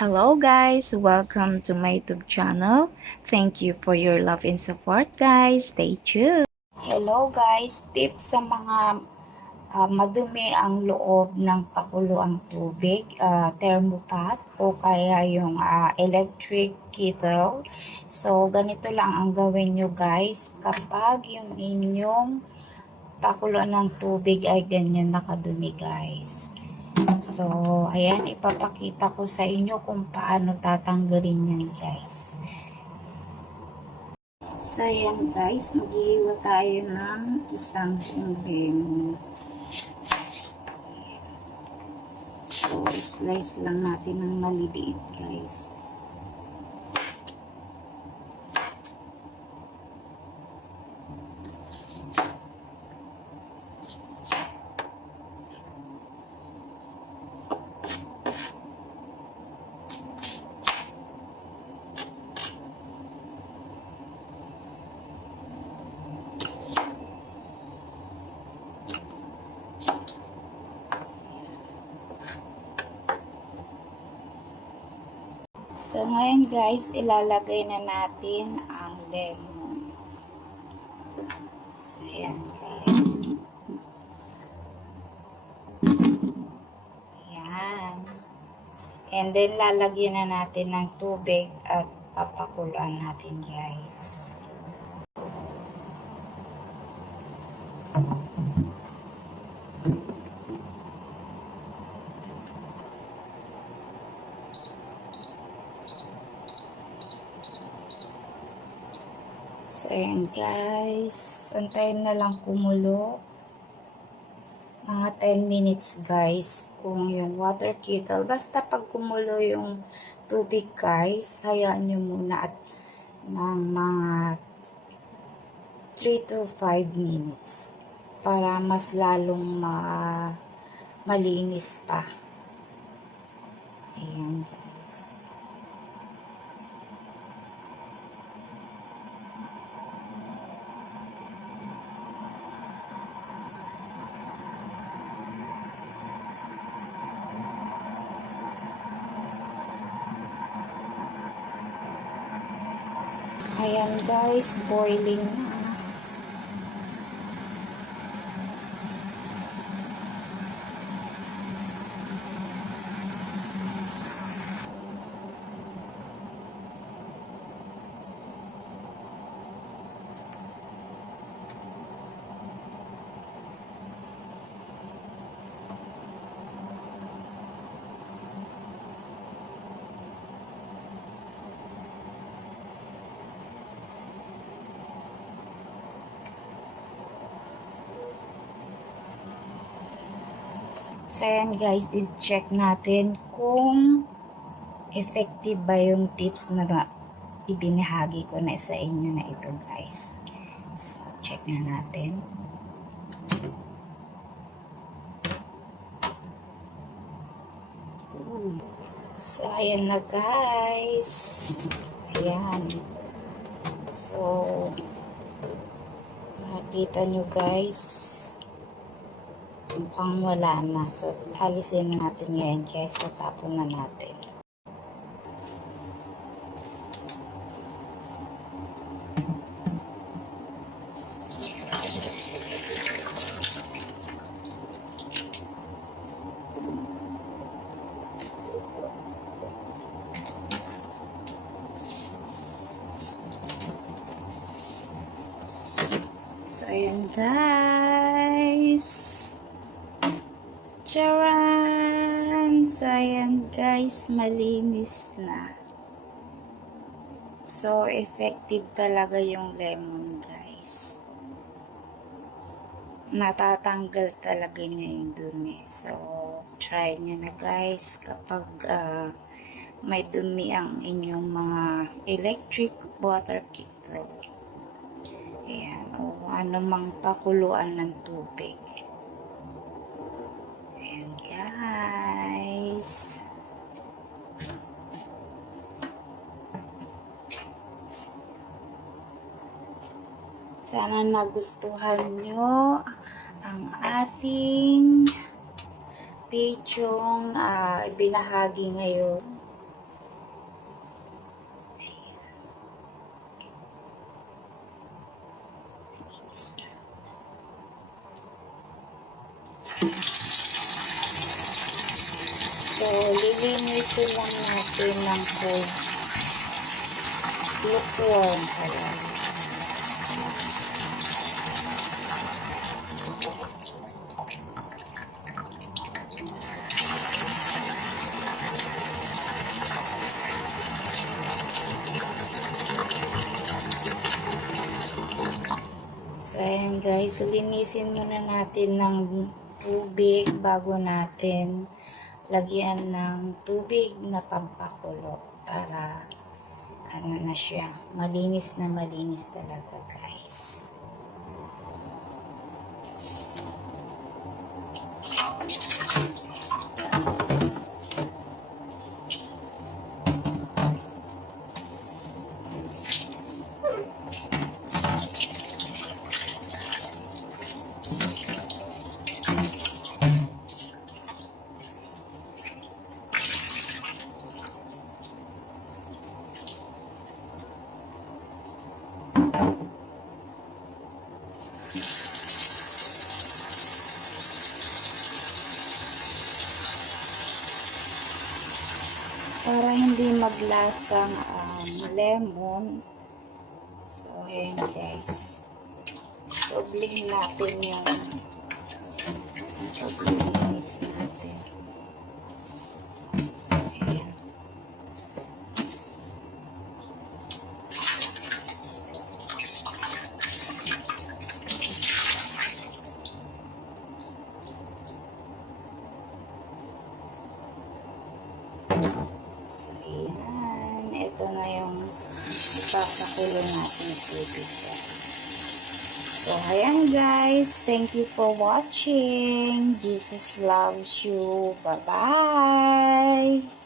Hello guys! Welcome to my YouTube channel. Thank you for your love and support guys. Stay tuned! Hello guys! Tips sa mga madumi ang loob ng pakuluang tubig, thermopat o kaya yung electric kettle. So ganito lang ang gawin nyo guys kapag yung inyong pakuluan ng tubig ay ganyan nakadumi guys. So, ayan, ipapakita ko sa inyo kung paano tatanggalin yan, guys. So, ayan, guys, maghihiwa tayo ng isang lemon. So, slice lang natin ng maliliit, guys. So, ngayon guys, ilalagay na natin ang lemon. So, ayan guys. Ayan. And then, lalagyan na natin ng tubig at papakuluan natin guys. So, ayan guys. Antayin na lang kumulo. Mga 10 minutes guys. Kung yung water kettle. Basta pag kumulo yung tubig guys, hayaan nyo muna at ng mga 3 to 5 minutes. Para mas lalong malinis pa. Ayan guys. Ayan guys, boiling na. So, ayan guys, i-check natin kung effective ba yung tips na ibinahagi ko na sa inyo na ito guys. So, check na natin. So, ayan na guys. Ayan. So, nakita nyo guys. Mukhang wala na. So, alisin natin ngayon guys. Tatapon na natin. So, ayan guys. Charan! So, ayan guys, malinis na. So, effective talaga yung lemon guys. Natatanggal talaga niya yung dumi. So, try nyo na guys kapag may dumi ang inyong mga electric water kettle. Ayan, o anumang pakuluan ng tubig. Ayan guys. Sana nagustuhan nyo ang ating page yung binahagi ngayon So, lilinisin lang natin ng cold lukewarm pala. So, ayan guys, linisin muna natin ng tubig bago natin lagyan ng tubig na pampakulo para ano na siya, malinis na malinis talaga guys. Para hindi maglasang lemon. So, ayan guys. Dobling natin yung paglinis natin. Ayan. So, ayan. Ito na yung ipapakulo natin tubig. So, ayan guys. Thank you for watching. Jesus loves you. Bye-bye.